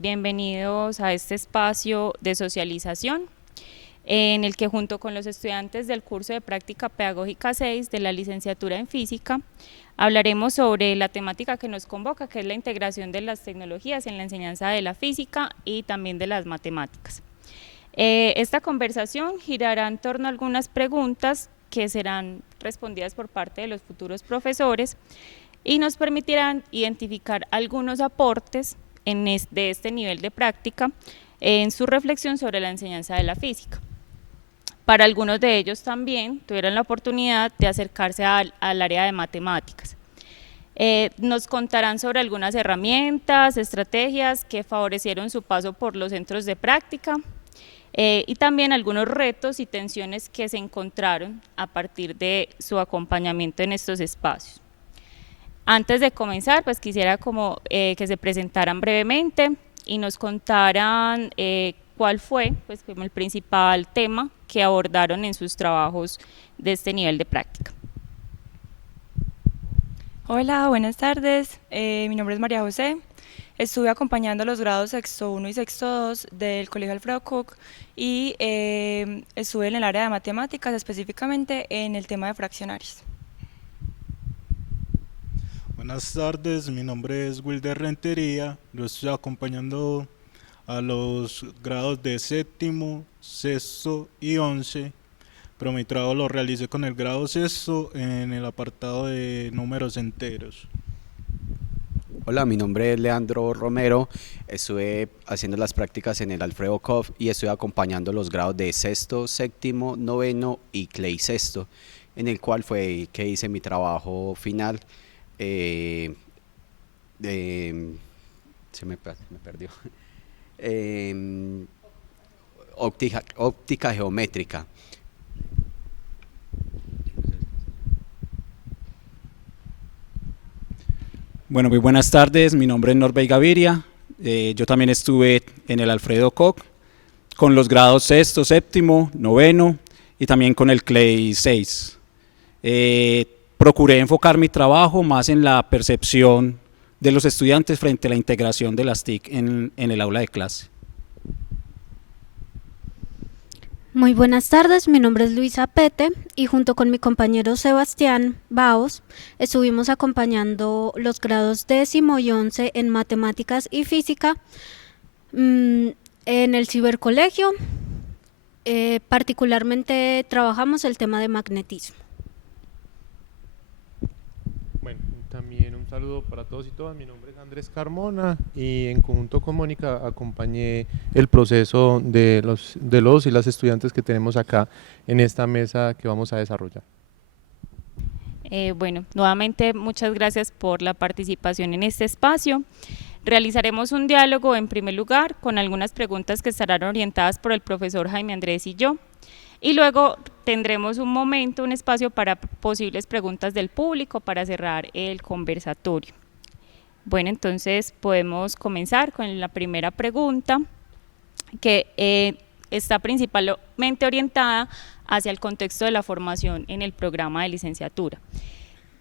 Bienvenidos a este espacio de socialización en el que junto con los estudiantes del curso de práctica pedagógica 6 de la licenciatura en física hablaremos sobre la temática que nos convoca, que es la integración de las tecnologías en la enseñanza de la física y también de las matemáticas. Esta conversación girará en torno a algunas preguntas que serán respondidas por parte de los futuros profesores y nos permitirán identificar algunos aportes de este nivel de práctica en su reflexión sobre la enseñanza de la física. Para algunos de ellos también tuvieron la oportunidad de acercarse al área de matemáticas. Nos contarán sobre algunas herramientas, estrategias que favorecieron su paso por los centros de práctica y también algunos retos y tensiones que se encontraron a partir de su acompañamiento en estos espacios. Antes de comenzar, pues quisiera que se presentaran brevemente y nos contaran cuál fue pues, como el principal tema que abordaron en sus trabajos de este nivel de práctica. Hola, buenas tardes. Mi nombre es María José. Estuve acompañando los grados sexto 1 y sexto 2 del Colegio Alfredo Koch y estuve en el área de matemáticas, específicamente en el tema de fraccionarios. Buenas tardes, mi nombre es Wilder Rentería, yo estoy acompañando a los grados de séptimo, sexto y 11, pero mi trabajo lo realicé con el grado sexto en el apartado de números enteros. Hola, mi nombre es Leandro Romero, estuve haciendo las prácticas en el Alfredo Koch y estoy acompañando los grados de sexto, séptimo, noveno y CLEI sexto, en el cual fue que hice mi trabajo final. Se me perdió. Óptica geométrica. Bueno, muy buenas tardes, mi nombre es Norbey Gaviria, yo también estuve en el Alfredo Koch con los grados sexto, séptimo, noveno y también con el CLEI 6. Procuré enfocar mi trabajo más en la percepción de los estudiantes frente a la integración de las TIC en el aula de clase. Muy buenas tardes, mi nombre es Luisa Pete y junto con mi compañero Sebastián Baos estuvimos acompañando los grados décimo y 11 en matemáticas y física en el cibercolegio. Particularmente trabajamos el tema de magnetismo. Bueno, también un saludo para todos y todas. Mi nombre es Andrés Carmona y en conjunto con Mónica acompañé el proceso de los y las estudiantes que tenemos acá en esta mesa que vamos a desarrollar. Bueno, nuevamente muchas gracias por la participación en este espacio. Realizaremos un diálogo en primer lugar con algunas preguntas que estarán orientadas por el profesor Jaime Andrés y yo. Y luego tendremos un momento, un espacio para posibles preguntas del público para cerrar el conversatorio. Bueno, entonces podemos comenzar con la primera pregunta, que está principalmente orientada hacia el contexto de la formación en el programa de licenciatura.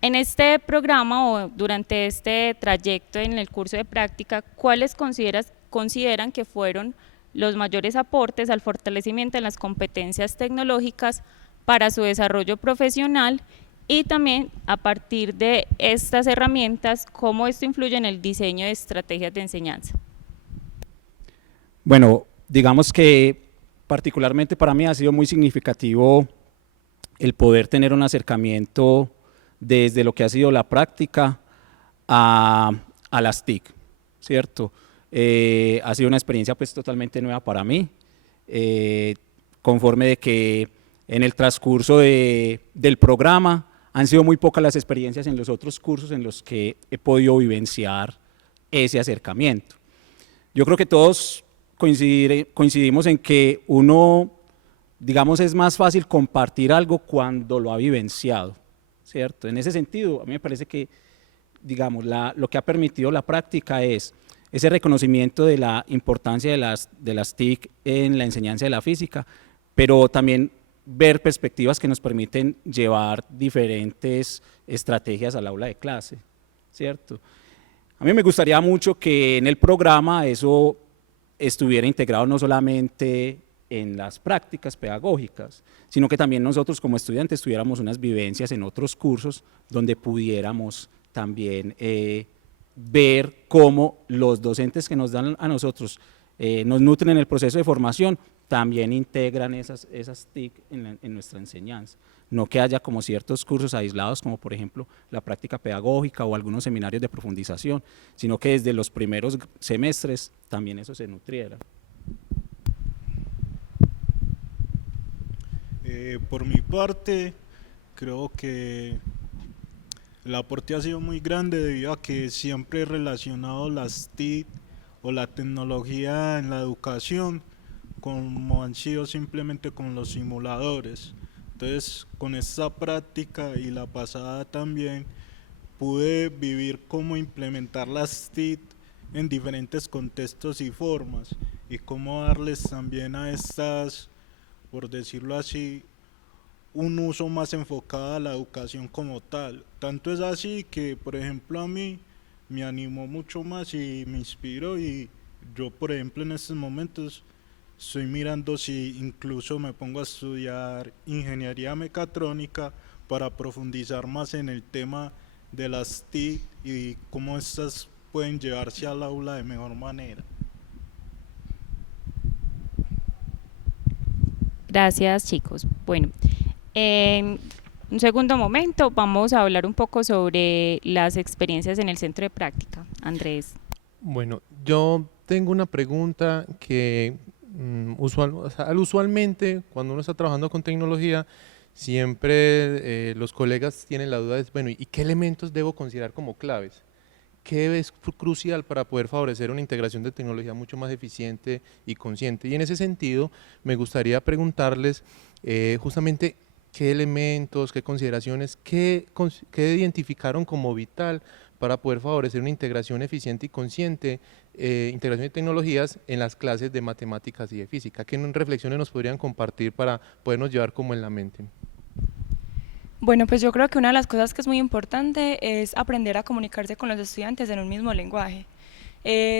En este programa o durante este trayecto en el curso de práctica, ¿cuáles consideran que fueron los mayores aportes al fortalecimiento de las competencias tecnológicas para su desarrollo profesional y también a partir de estas herramientas, cómo esto influye en el diseño de estrategias de enseñanza? Bueno, digamos que particularmente para mí ha sido muy significativo el poder tener un acercamiento desde lo que ha sido la práctica a las TIC, ¿cierto? Ha sido una experiencia pues totalmente nueva para mí, conforme de que en el transcurso del programa han sido muy pocas las experiencias en los otros cursos en los que he podido vivenciar ese acercamiento. Yo creo que todos coincidimos en que uno, digamos, es más fácil compartir algo cuando lo ha vivenciado, ¿cierto? En ese sentido, a mí me parece que, digamos, lo que ha permitido la práctica es ese reconocimiento de la importancia de las TIC en la enseñanza de la física, pero también ver perspectivas que nos permiten llevar diferentes estrategias al aula de clase, ¿cierto? A mí me gustaría mucho que en el programa eso estuviera integrado no solamente en las prácticas pedagógicas, sino que también nosotros como estudiantes tuviéramos unas vivencias en otros cursos donde pudiéramos también ver cómo los docentes que nos dan a nosotros nos nutren en el proceso de formación, también integran esas TIC en nuestra enseñanza. No que haya como ciertos cursos aislados, como por ejemplo la práctica pedagógica o algunos seminarios de profundización, sino que desde los primeros semestres también eso se nutriera. Por mi parte, creo que el aporte ha sido muy grande debido a que siempre he relacionado las TIC o la tecnología en la educación como han sido simplemente con los simuladores. Entonces, con esta práctica y la pasada también, pude vivir cómo implementar las TIC en diferentes contextos y formas y cómo darles también a estas, por decirlo así, un uso más enfocado a la educación como tal. Tanto es así que, por ejemplo, a mí me animó mucho más y me inspiró, y yo, por ejemplo, en estos momentos estoy mirando si incluso me pongo a estudiar ingeniería mecatrónica para profundizar más en el tema de las TIC y cómo estas pueden llevarse al aula de mejor manera. Gracias, chicos. Bueno, en un segundo momento vamos a hablar un poco sobre las experiencias en el centro de práctica. Andrés. Bueno, yo tengo una pregunta que usualmente cuando uno está trabajando con tecnología, siempre los colegas tienen la duda de, bueno, ¿y qué elementos debo considerar como claves? ¿Qué es crucial para poder favorecer una integración de tecnología mucho más eficiente y consciente? Y en ese sentido, me gustaría preguntarles justamente qué elementos, qué consideraciones, qué identificaron como vital para poder favorecer una integración eficiente y consciente, integración de tecnologías en las clases de matemáticas y de física. ¿Qué reflexiones nos podrían compartir para podernos llevar como en la mente? Bueno, pues yo creo que una de las cosas que es muy importante es aprender a comunicarse con los estudiantes en un mismo lenguaje.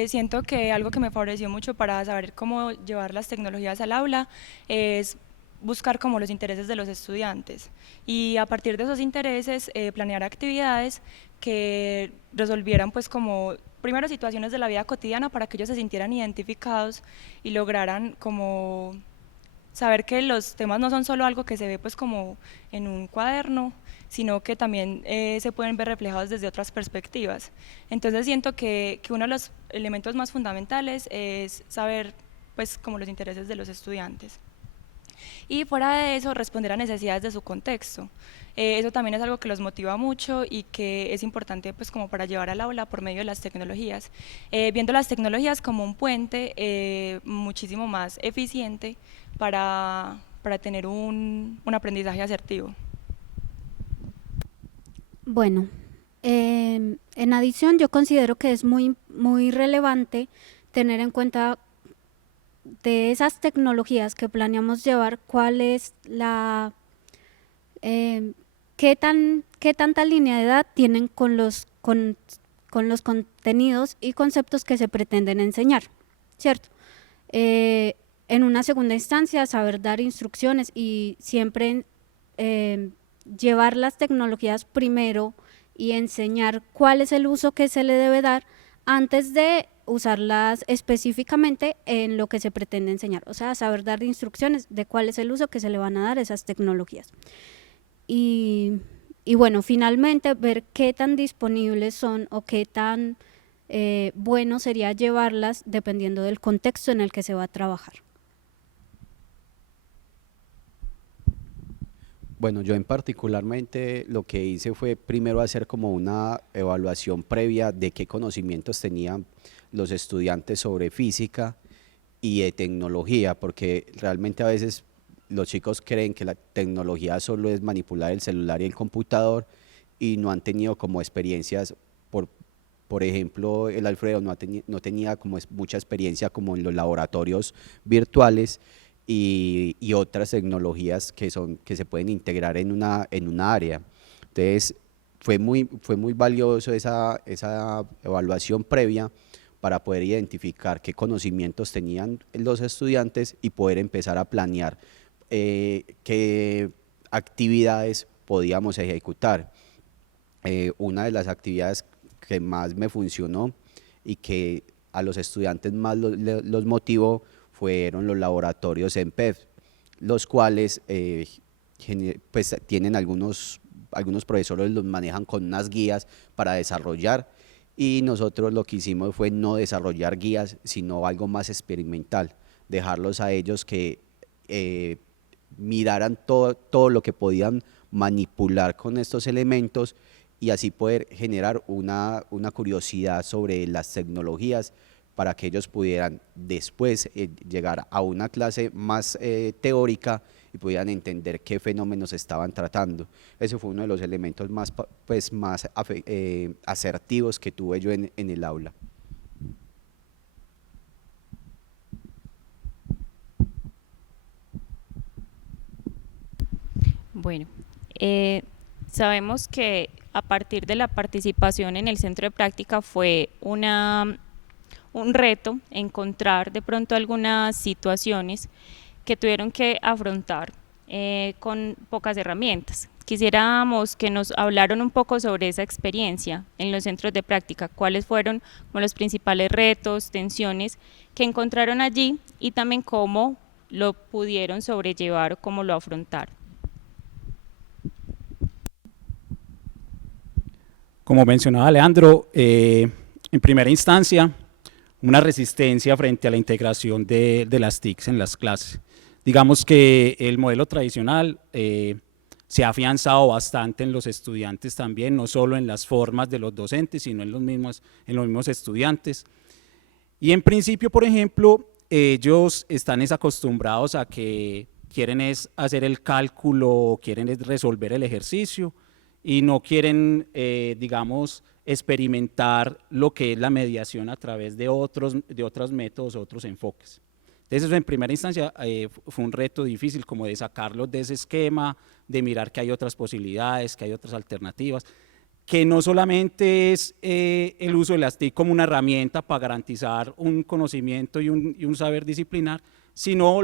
Siento que algo que me favoreció mucho para saber cómo llevar las tecnologías al aula es buscar como los intereses de los estudiantes y a partir de esos intereses planear actividades que resolvieran pues como primero situaciones de la vida cotidiana para que ellos se sintieran identificados y lograran como saber que los temas no son solo algo que se ve pues como en un cuaderno, sino que también se pueden ver reflejados desde otras perspectivas. Entonces siento que uno de los elementos más fundamentales es saber pues como los intereses de los estudiantes. Y fuera de eso, responder a necesidades de su contexto. Eso también es algo que los motiva mucho y que es importante pues como para llevar al aula por medio de las tecnologías. Viendo las tecnologías como un puente muchísimo más eficiente para tener un aprendizaje asertivo. Bueno, en adición yo considero que es muy relevante tener en cuenta de esas tecnologías que planeamos llevar, cuál es qué tanta linealidad tienen con los contenidos y conceptos que se pretenden enseñar, ¿cierto? En una segunda instancia, saber dar instrucciones y siempre llevar las tecnologías primero y enseñar cuál es el uso que se le debe dar antes de usarlas específicamente en lo que se pretende enseñar, o sea, saber dar instrucciones de cuál es el uso que se le van a dar a esas tecnologías. Y bueno, finalmente ver qué tan disponibles son o qué tan bueno sería llevarlas dependiendo del contexto en el que se va a trabajar. Bueno, yo en particularmente lo que hice fue primero hacer como una evaluación previa de qué conocimientos tenían los estudiantes sobre física y de tecnología, porque realmente a veces los chicos creen que la tecnología solo es manipular el celular y el computador y no han tenido como experiencias, por ejemplo, el Alfredo no tenía como mucha experiencia como en los laboratorios virtuales y otras tecnologías que se pueden integrar en una área. Entonces fue muy valioso esa evaluación previa, para poder identificar conocimientos tenían los estudiantes y poder empezar a planear qué actividades podíamos ejecutar. Una de las actividades que más me funcionó y que a los estudiantes más los motivó fueron los laboratorios en PEF, los cuales pues tienen algunos profesores los manejan con unas guías para desarrollar, y nosotros lo que hicimos fue no desarrollar guías, sino algo más experimental, dejarlos a ellos que miraran todo lo que podían manipular con estos elementos y así poder generar una curiosidad sobre las tecnologías para que ellos pudieran después llegar a una clase más teórica y pudieran entender qué fenómenos estaban tratando. Ese fue uno de los elementos más asertivos que tuve yo en el aula. Bueno, sabemos que a partir de la participación en el centro de práctica fue un reto encontrar de pronto algunas situaciones que tuvieron que afrontar con pocas herramientas. Quisiéramos que nos hablaran un poco sobre esa experiencia en los centros de práctica, cuáles fueron como los principales retos, tensiones que encontraron allí y también cómo lo pudieron sobrellevar, cómo lo afrontaron. Como mencionaba Leandro, en primera instancia, una resistencia frente a la integración de las TICs en las clases. Digamos que el modelo tradicional se ha afianzado bastante en los estudiantes también, no solo en las formas de los docentes, sino en los mismos estudiantes. Y en principio, por ejemplo, ellos están acostumbrados a que quieren hacer el cálculo, quieren resolver el ejercicio, y no quieren, digamos, experimentar lo que es la mediación a través de otros métodos, otros enfoques. Entonces, eso en primera instancia fue un reto difícil, como de sacarlos de ese esquema, de mirar que hay otras posibilidades, que hay otras alternativas, que no solamente es el uso de las TIC como una herramienta para garantizar un conocimiento y un saber disciplinar, sino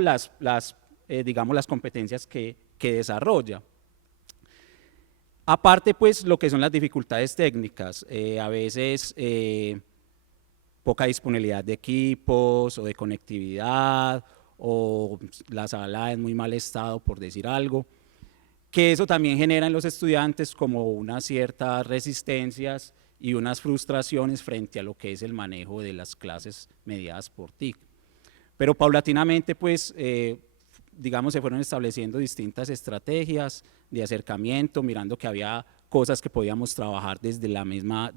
digamos, las competencias que desarrolla. Aparte, pues, lo que son las dificultades técnicas, a veces poca disponibilidad de equipos o de conectividad, o la sala en muy mal estado, por decir algo, que eso también genera en los estudiantes como unas ciertas resistencias y unas frustraciones frente a lo que es el manejo de las clases mediadas por TIC. Pero paulatinamente, pues, digamos, se fueron estableciendo distintas estrategias de acercamiento, mirando que había cosas que podíamos trabajar desde la misma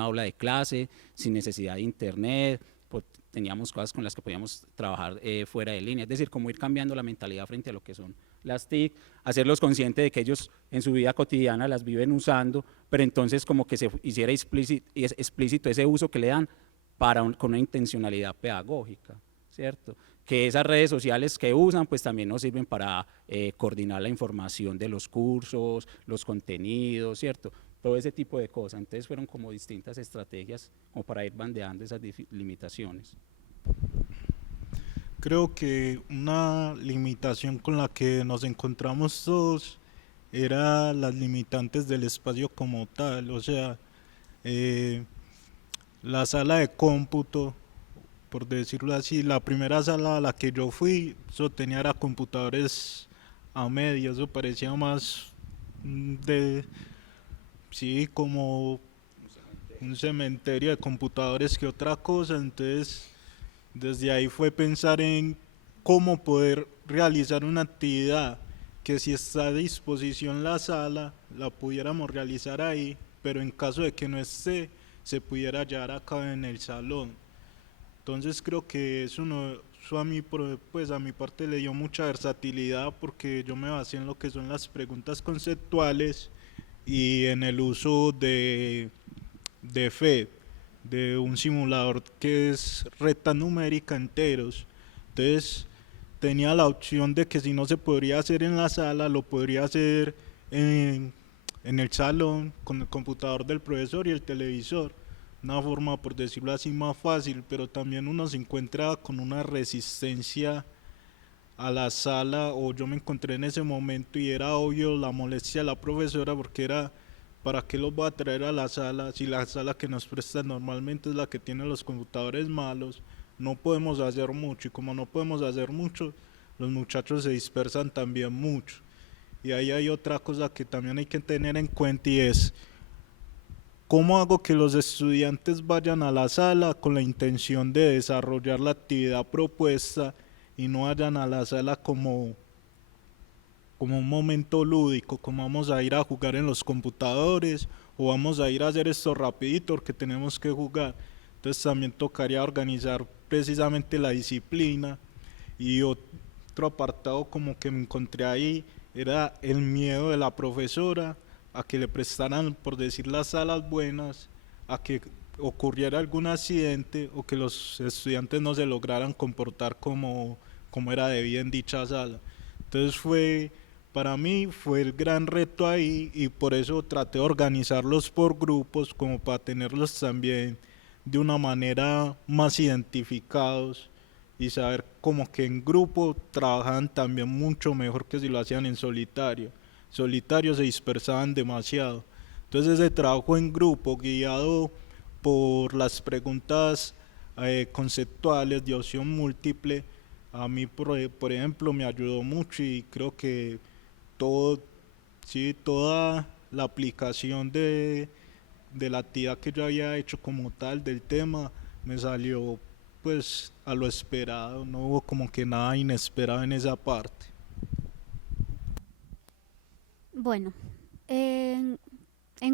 aula de clase, sin necesidad de internet, pues, teníamos cosas con las que podíamos trabajar fuera de línea, es decir, cómo ir cambiando la mentalidad frente a lo que son las TIC, hacerlos conscientes de que ellos en su vida cotidiana las viven usando, pero entonces como que se hiciera explícito ese uso que le dan con una intencionalidad pedagógica, ¿cierto? Que esas redes sociales que usan pues también nos sirven para coordinar la información de los cursos, los contenidos, ¿cierto? Todo ese tipo de cosas. Entonces fueron como distintas estrategias como para ir bandeando esas limitaciones. Creo que una limitación con la que nos encontramos todos era las limitantes del espacio como tal, o sea, la sala de cómputo, por decirlo así, la primera sala a la que yo fui, eso tenía era computadores a medio, eso parecía más sí, como un cementerio de computadores que otra cosa. Entonces desde ahí fue pensar en cómo poder realizar una actividad que, si está a disposición la sala, la pudiéramos realizar ahí, pero en caso de que no esté, se pudiera llevar a cabo en el salón. Entonces creo que eso a mí, pues a mi parte, le dio mucha versatilidad, porque yo me basé en lo que son las preguntas conceptuales y en el uso de FED, de un simulador que es recta numérica enteros. Entonces tenía la opción de que, si no se podría hacer en la sala, lo podría hacer en el salón con el computador del profesor y el televisor. una forma, por decirlo así, más fácil, pero también uno se encuentra con una resistencia a la sala, o yo me encontré en ese momento y era obvio la molestia de la profesora, porque era, ¿para qué los voy a traer a la sala si la sala que nos presta normalmente es la que tiene los computadores malos? No podemos hacer mucho, y como no podemos hacer mucho, los muchachos se dispersan también mucho. Y ahí hay otra cosa que también hay que tener en cuenta, y es ¿cómo hago que los estudiantes vayan a la sala con la intención de desarrollar la actividad propuesta y no vayan a la sala como un momento lúdico, como vamos a ir a jugar en los computadores o vamos a ir a hacer esto rapidito porque tenemos que jugar? Entonces también tocaría organizar precisamente la disciplina. Y otro apartado como que me encontré ahí era el miedo de la profesora a que le prestaran, por decir, las salas buenas, a que ocurriera algún accidente o que los estudiantes no se lograran comportar como era debido en dicha sala. Entonces para mí fue el gran reto ahí, y por eso traté de organizarlos por grupos como para tenerlos también de una manera más identificados y saber como que en grupo trabajaban también mucho mejor que si lo hacían en solitario. Solitarios se dispersaban demasiado. Entonces ese trabajo en grupo guiado por las preguntas conceptuales de opción múltiple, a mí por ejemplo me ayudó mucho, y creo que toda la aplicación de la actividad que yo había hecho como tal del tema me salió pues a lo esperado, no hubo como que nada inesperado en esa parte. Bueno, en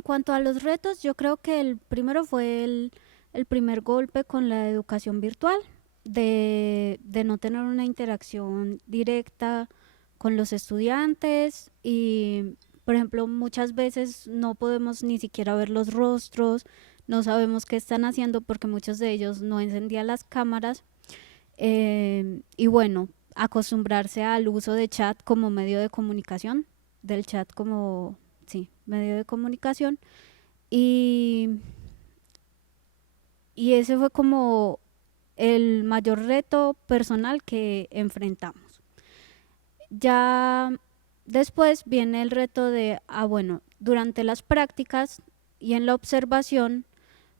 cuanto a los retos, yo creo que el primero fue el primer golpe con la educación virtual, de no tener una interacción directa con los estudiantes y, por ejemplo, muchas veces no podemos ni siquiera ver los rostros, no sabemos qué están haciendo porque muchos de ellos no encendían las cámaras. Y bueno, acostumbrarse al uso de chat como medio de comunicación, del chat como, sí, medio de comunicación. Y, y ese fue como el mayor reto personal que enfrentamos. Ya después viene el reto de, bueno, durante las prácticas y en la observación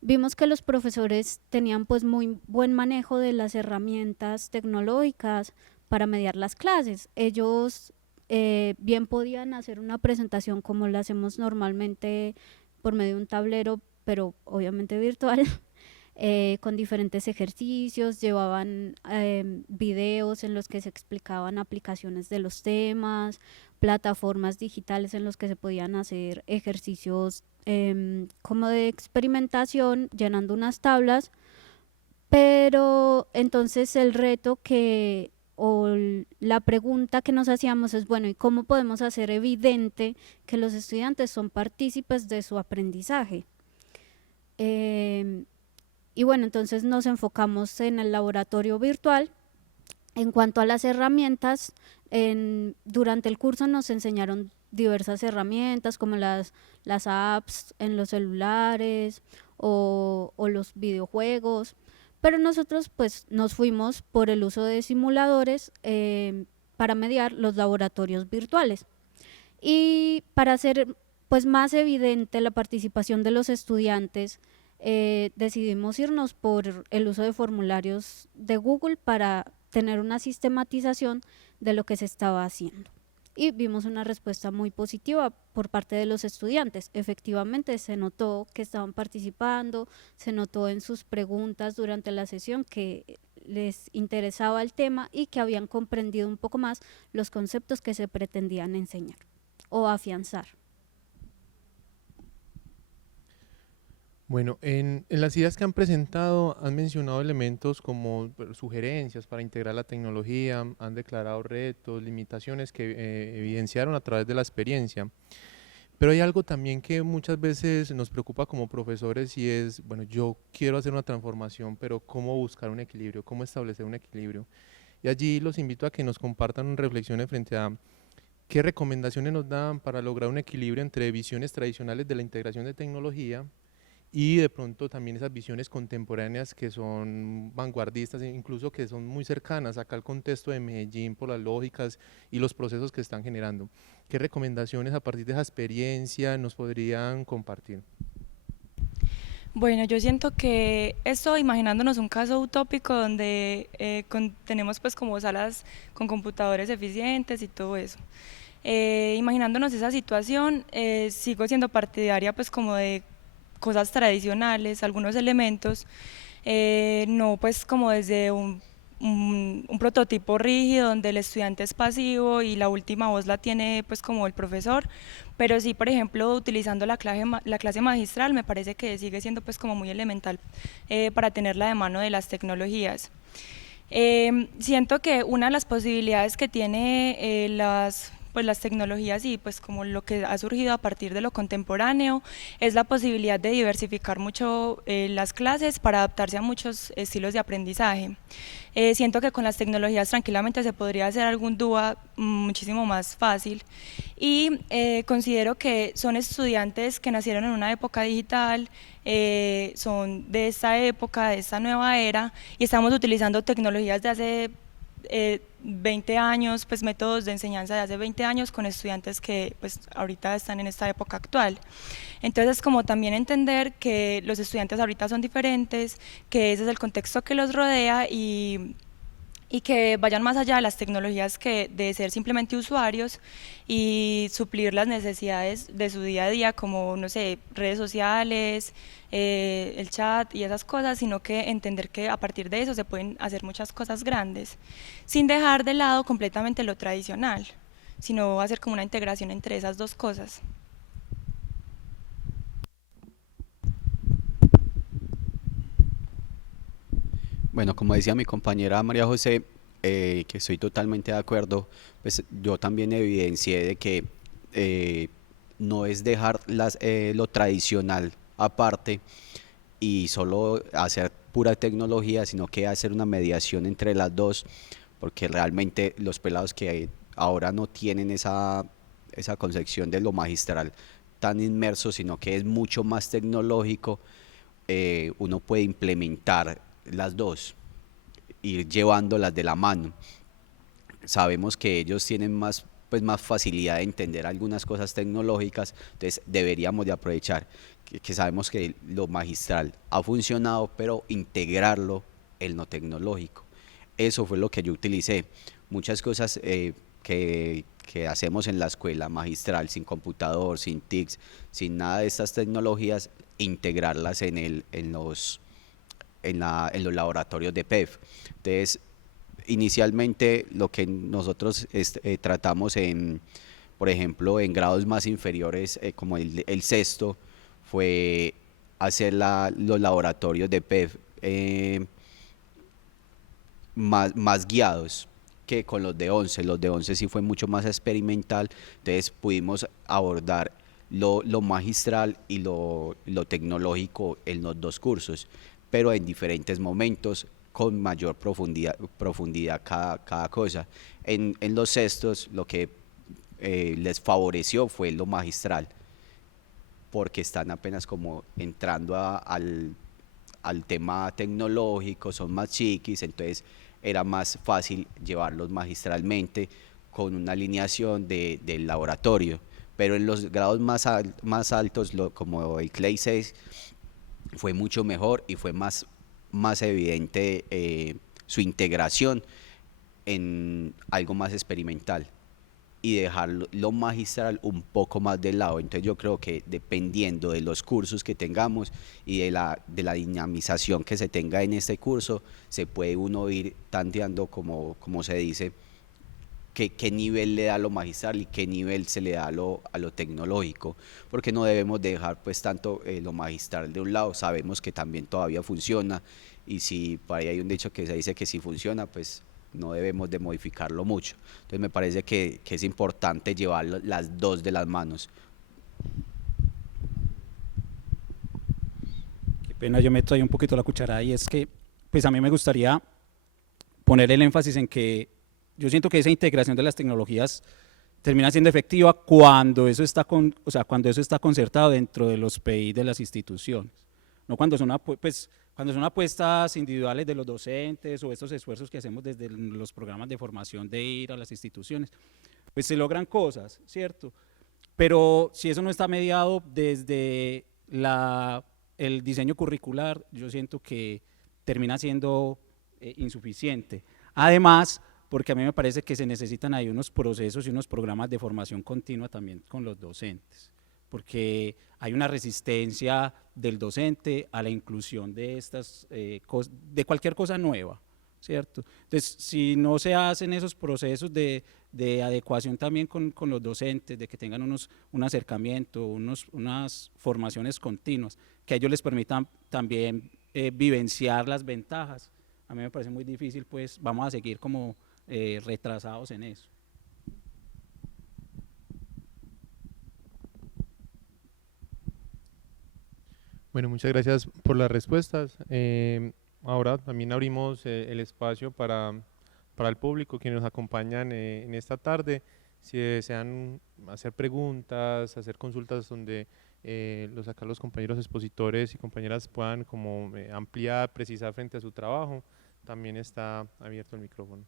vimos que los profesores tenían pues muy buen manejo de las herramientas tecnológicas para mediar las clases. Ellos bien podían hacer una presentación como la hacemos normalmente por medio de un tablero, pero obviamente virtual, con diferentes ejercicios, llevaban videos en los que se explicaban aplicaciones de los temas, plataformas digitales en los que se podían hacer ejercicios como de experimentación, llenando unas tablas. Pero entonces el reto la pregunta que nos hacíamos es, bueno, ¿y cómo podemos hacer evidente que los estudiantes son partícipes de su aprendizaje? Y bueno, entonces nos enfocamos en el laboratorio virtual. En cuanto a las herramientas, durante el curso nos enseñaron diversas herramientas como las apps en los celulares o los videojuegos, pero nosotros pues nos fuimos por el uso de simuladores para mediar los laboratorios virtuales. Y para hacer pues más evidente la participación de los estudiantes, decidimos irnos por el uso de formularios de Google para tener una sistematización de lo que se estaba haciendo. Y vimos una respuesta muy positiva por parte de los estudiantes. Efectivamente se notó que estaban participando, se notó en sus preguntas durante la sesión que les interesaba el tema y que habían comprendido un poco más los conceptos que se pretendían enseñar o afianzar. Bueno, en las ideas que han presentado han mencionado elementos como sugerencias para integrar la tecnología, han declarado retos, limitaciones que evidenciaron a través de la experiencia. Pero hay algo también que muchas veces nos preocupa como profesores y es, bueno, yo quiero hacer una transformación, pero ¿cómo buscar un equilibrio? ¿Cómo establecer un equilibrio? Y allí los invito a que nos compartan reflexiones frente a qué recomendaciones nos dan para lograr un equilibrio entre visiones tradicionales de la integración de tecnología y de pronto también esas visiones contemporáneas que son vanguardistas, e incluso que son muy cercanas acá al contexto de Medellín por las lógicas y los procesos que están generando. ¿Qué recomendaciones a partir de esa experiencia nos podrían compartir? Bueno, yo siento que esto, imaginándonos un caso utópico donde tenemos pues como salas con computadores eficientes y todo eso. Imaginándonos esa situación, sigo siendo partidaria pues como de cosas tradicionales, algunos elementos, no pues como desde un prototipo rígido donde el estudiante es pasivo y la última voz la tiene pues como el profesor, pero sí, por ejemplo, utilizando la clase magistral me parece que sigue siendo pues como muy elemental para tenerla de mano de las tecnologías. Siento que una de las posibilidades que tiene pues las tecnologías y pues como lo que ha surgido a partir de lo contemporáneo es la posibilidad de diversificar mucho las clases para adaptarse a muchos estilos de aprendizaje. Siento que con las tecnologías tranquilamente se podría hacer algún DUA muchísimo más fácil y considero que son estudiantes que nacieron en una época digital, son de esta época, de esta nueva era y estamos utilizando tecnologías de hace 20 años, pues métodos de enseñanza de hace 20 años con estudiantes que pues ahorita están en esta época actual. Entonces como también entender que los estudiantes ahorita son diferentes, que ese es el contexto que los rodea y que vayan más allá de las tecnologías que de ser simplemente usuarios y suplir las necesidades de su día a día como, no sé, redes sociales, el chat y esas cosas, sino que entender que a partir de eso se pueden hacer muchas cosas grandes, sin dejar de lado completamente lo tradicional, sino hacer como una integración entre esas dos cosas. Bueno, como decía mi compañera María José, que estoy totalmente de acuerdo, pues yo también evidencié de que no es dejar lo tradicional aparte y solo hacer pura tecnología, sino que hacer una mediación entre las dos, porque realmente los pelados que ahora no tienen esa concepción de lo magistral tan inmerso, sino que es mucho más tecnológico, uno puede implementar las dos, ir llevándolas de la mano. Sabemos que ellos tienen más facilidad de entender algunas cosas tecnológicas, entonces deberíamos de aprovechar que sabemos que lo magistral ha funcionado, pero integrarlo en lo tecnológico. Eso fue lo que yo utilicé. Muchas cosas que hacemos en la escuela magistral, sin computador, sin TICs, sin nada de estas tecnologías, integrarlas en los laboratorios de PEF. Entonces, inicialmente lo que nosotros tratamos por ejemplo, en grados más inferiores, como el sexto, fue hacer los laboratorios de PEF más guiados que con los de 11. Los de 11 sí fue mucho más experimental, entonces pudimos abordar lo magistral y lo tecnológico en los dos cursos, pero en diferentes momentos, con mayor profundidad cada cosa. En los sextos lo que les favoreció fue lo magistral, porque están apenas como entrando al tema tecnológico, son más chiquis, entonces era más fácil llevarlos magistralmente con una alineación del laboratorio. Pero en los grados más altos, como el CLEI 6, fue mucho mejor y fue más evidente su integración en algo más experimental y dejar lo magistral un poco más de lado. Entonces yo creo que dependiendo de los cursos que tengamos y de la dinamización que se tenga en este curso, se puede uno ir tanteando, como se dice, qué nivel le da lo magistral y qué nivel se le da a lo tecnológico, porque no debemos dejar pues tanto lo magistral de un lado. Sabemos que también todavía funciona, y si por ahí hay un dicho que se dice que si funciona, pues no debemos de modificarlo mucho. Entonces me parece que es importante llevar las dos de las manos. Qué pena, yo meto ahí un poquito la cuchara, y es que pues a mí me gustaría poner el énfasis en que yo siento que esa integración de las tecnologías termina siendo efectiva cuando eso está cuando eso está concertado dentro de los PI de las instituciones. no cuando son, cuando son apuestas individuales de los docentes o estos esfuerzos que hacemos desde los programas de formación de ir a las instituciones, pues se logran cosas, ¿cierto? Pero si eso no está mediado desde el diseño curricular, yo siento que termina siendo insuficiente. Además, porque a mí me parece que se necesitan ahí unos procesos y unos programas de formación continua también con los docentes, porque hay una resistencia del docente a la inclusión de estas de cualquier cosa nueva, ¿cierto? Entonces, si no se hacen esos procesos de adecuación también con los docentes, de que tengan un acercamiento, unas formaciones continuas, que a ellos les permitan también vivenciar las ventajas, a mí me parece muy difícil, pues vamos a seguir como retrasados en eso. Bueno, muchas gracias por las respuestas. Ahora también abrimos el espacio para el público que nos acompañan en esta tarde. Si desean hacer preguntas, hacer consultas donde acá los compañeros expositores y compañeras puedan como ampliar, precisar frente a su trabajo, también está abierto el micrófono.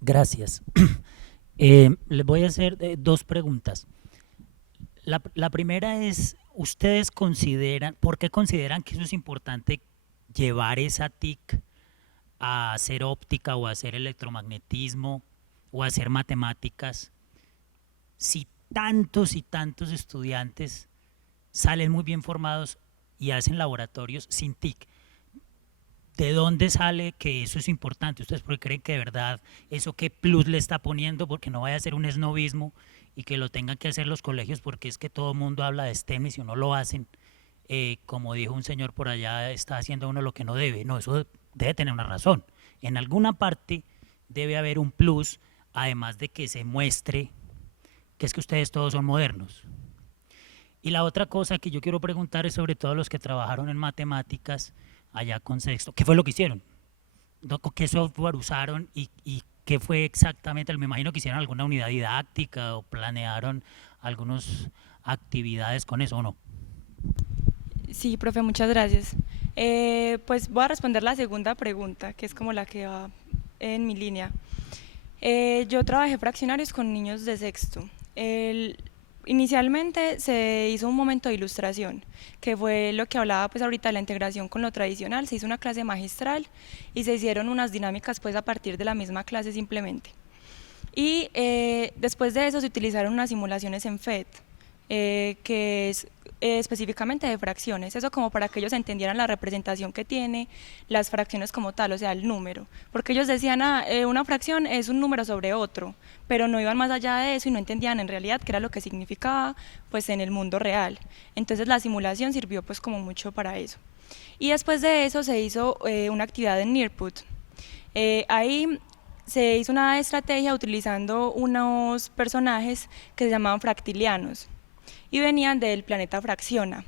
Gracias. Les voy a hacer dos preguntas. La primera es, ¿ustedes por qué consideran que eso es importante, llevar esa TIC a hacer óptica o a hacer electromagnetismo o a hacer matemáticas, si tantos y tantos estudiantes salen muy bien formados y hacen laboratorios sin TIC? ¿De dónde sale que eso es importante? ¿Ustedes por qué creen que de verdad eso qué plus le está poniendo? Porque no vaya a ser un esnovismo y que lo tengan que hacer los colegios, porque es que todo el mundo habla de STEM y si no lo hacen, como dijo un señor por allá, está haciendo uno lo que no debe. No, eso debe tener una razón. En alguna parte debe haber un plus, además de que se muestre que es que ustedes todos son modernos. Y la otra cosa que yo quiero preguntar es sobre todo los que trabajaron en matemáticas allá con sexto, ¿qué fue lo que hicieron? ¿Qué software usaron y qué fue exactamente? Me imagino que hicieron alguna unidad didáctica o planearon algunas actividades con eso, ¿o no? Sí, profe, muchas gracias. Pues voy a responder la segunda pregunta, que es como la que va en mi línea. Yo trabajé fraccionarios con niños de sexto. Inicialmente se hizo un momento de ilustración, que fue lo que hablaba pues ahorita de la integración con lo tradicional. Se hizo una clase magistral y se hicieron unas dinámicas pues a partir de la misma clase simplemente. Y después de eso se utilizaron unas simulaciones en FET, que es específicamente de fracciones, eso como para que ellos entendieran la representación que tiene las fracciones como tal, o sea, el número, porque ellos decían, una fracción es un número sobre otro, pero no iban más allá de eso y no entendían en realidad qué era lo que significaba pues en el mundo real. Entonces la simulación sirvió pues como mucho para eso. Y después de eso se hizo una actividad en Nearput. Ahí se hizo una estrategia utilizando unos personajes que se llamaban fractilianos y venían del planeta Fracciona.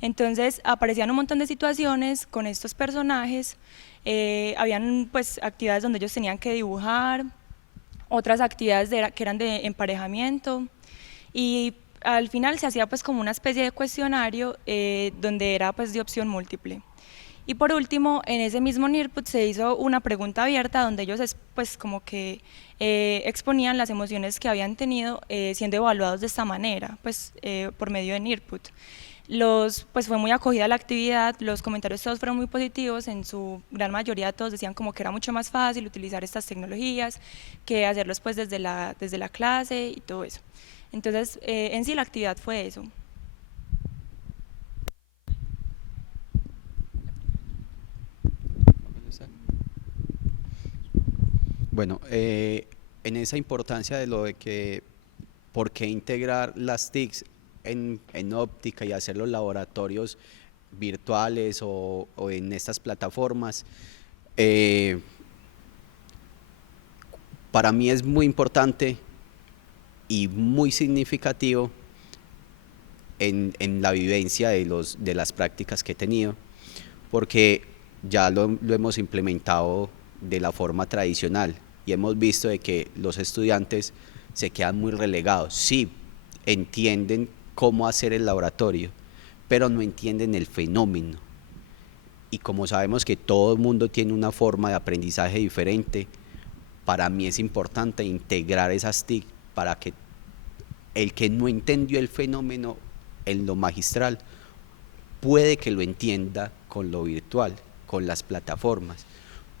Entonces aparecían un montón de situaciones con estos personajes, habían pues actividades donde ellos tenían que dibujar, otras actividades que eran de emparejamiento, y al final se hacía pues como una especie de cuestionario donde era pues de opción múltiple. Y por último, en ese mismo Nearput se hizo una pregunta abierta donde ellos pues como que exponían las emociones que habían tenido siendo evaluados de esta manera, pues por medio de Nearput. Pues fue muy acogida la actividad, los comentarios todos fueron muy positivos, en su gran mayoría todos decían como que era mucho más fácil utilizar estas tecnologías que hacerlos pues desde la clase y todo eso. Entonces, en sí la actividad fue eso. Bueno, en esa importancia de lo de que por qué integrar las TICs en óptica y hacer los laboratorios virtuales o en estas plataformas, para mí es muy importante y muy significativo en la vivencia de las prácticas que he tenido, porque ya lo hemos implementado de la forma tradicional y hemos visto de que los estudiantes se quedan muy relegados. Sí, entienden cómo hacer el laboratorio, pero no entienden el fenómeno. Y como sabemos que todo el mundo tiene una forma de aprendizaje diferente, para mí es importante integrar esas TIC para que el que no entendió el fenómeno en lo magistral puede que lo entienda con lo virtual, con las plataformas.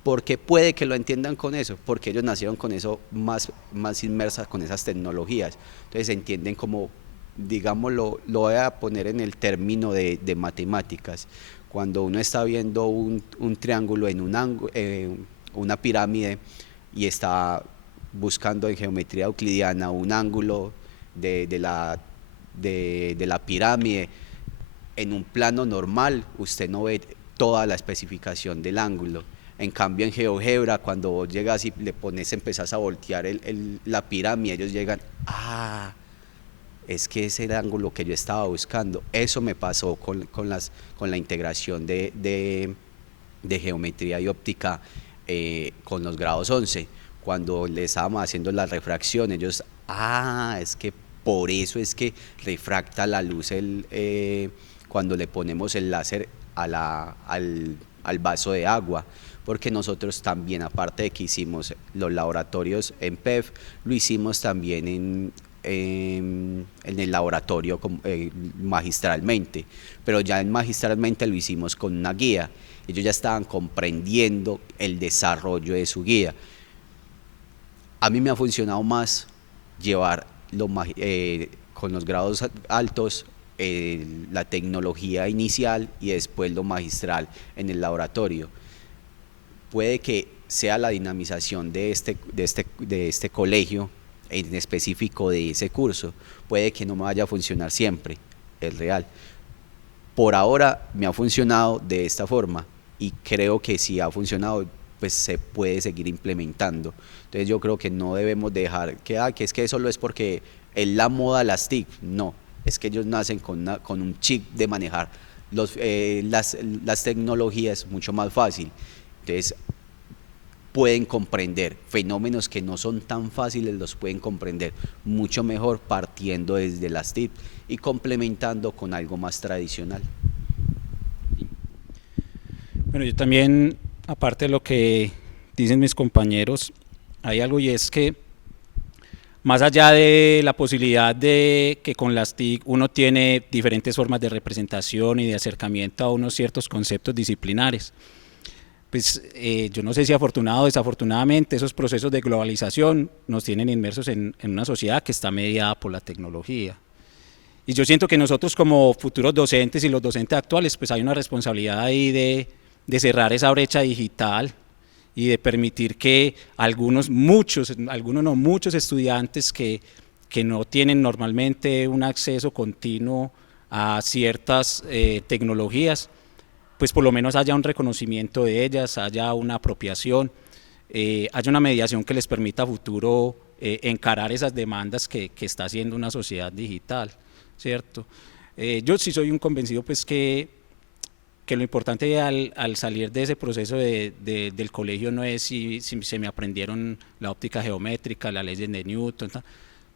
Porque puede que lo entiendan con eso, porque ellos nacieron con eso más inmersas con esas tecnologías. Entonces entienden como, digamos, lo voy a poner en el término de matemáticas. Cuando uno está viendo un triángulo en una pirámide y está buscando en geometría euclidiana un ángulo de la pirámide, en un plano normal usted no ve toda la especificación del ángulo. En cambio en GeoGebra, cuando vos llegas y le pones, empezás a voltear la pirámide, ellos llegan, es que es el ángulo que yo estaba buscando. Eso me pasó con la integración de geometría y óptica con los grados 11. Cuando le estábamos haciendo la refracción, ellos, es que por eso es que refracta la luz cuando le ponemos el láser al vaso de agua, porque nosotros también, aparte de que hicimos los laboratorios en PEF, lo hicimos también en el laboratorio magistralmente, pero ya magistralmente lo hicimos con una guía. Ellos ya estaban comprendiendo el desarrollo de su guía. A mí me ha funcionado más llevar con los grados altos la tecnología inicial y después lo magistral en el laboratorio. Puede que sea la dinamización de este colegio, en específico de ese curso, puede que no me vaya a funcionar siempre, es real. Por ahora me ha funcionado de esta forma y creo que si ha funcionado, pues se puede seguir implementando. Entonces yo creo que no debemos dejar que es que eso lo es porque es la moda las TIC. No, es que ellos nacen con un chip de manejar las tecnologías mucho más fácil. Entonces pueden comprender fenómenos que no son tan fáciles, los pueden comprender mucho mejor partiendo desde las TIC y complementando con algo más tradicional. Bueno, yo también, aparte de lo que dicen mis compañeros, hay algo, y es que más allá de la posibilidad de que con las TIC uno tiene diferentes formas de representación y de acercamiento a unos ciertos conceptos disciplinares, pues yo no sé si afortunado o desafortunadamente esos procesos de globalización nos tienen inmersos en una sociedad que está mediada por la tecnología. Y yo siento que nosotros como futuros docentes y los docentes actuales, pues hay una responsabilidad ahí de cerrar esa brecha digital y de permitir que muchos estudiantes que no tienen normalmente un acceso continuo a ciertas tecnologías, pues por lo menos haya un reconocimiento de ellas, haya una apropiación, haya una mediación que les permita a futuro encarar esas demandas que está haciendo una sociedad digital, ¿cierto? Yo sí soy un convencido pues que lo importante al salir de ese proceso del colegio no es si se me aprendieron la óptica geométrica, las leyes de Newton,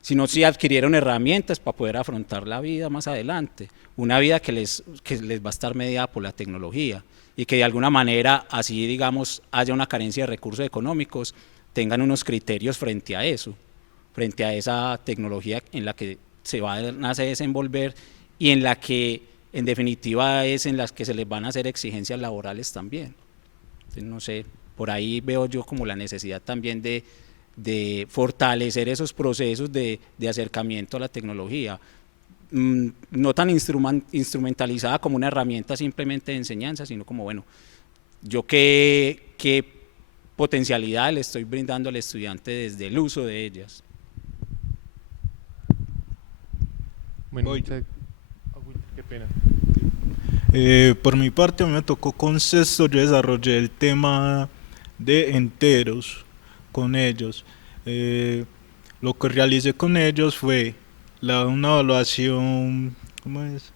sino si adquirieron herramientas para poder afrontar la vida más adelante, una vida que les va a estar mediada por la tecnología y que de alguna manera, así digamos, haya una carencia de recursos económicos, tengan unos criterios frente a eso, frente a esa tecnología en la que se van a desenvolver y en la que en definitiva es en las que se les van a hacer exigencias laborales también. Entonces, no sé, por ahí veo yo como la necesidad también de fortalecer esos procesos de acercamiento a la tecnología, no tan instrumentalizada como una herramienta simplemente de enseñanza, sino como, bueno, yo qué potencialidad le estoy brindando al estudiante desde el uso de ellas. Bueno, qué pena. Por mi parte, a mí me tocó con sexto, yo desarrollé el tema de enteros con ellos. Lo que realicé con ellos fue una evaluación, ¿cómo es?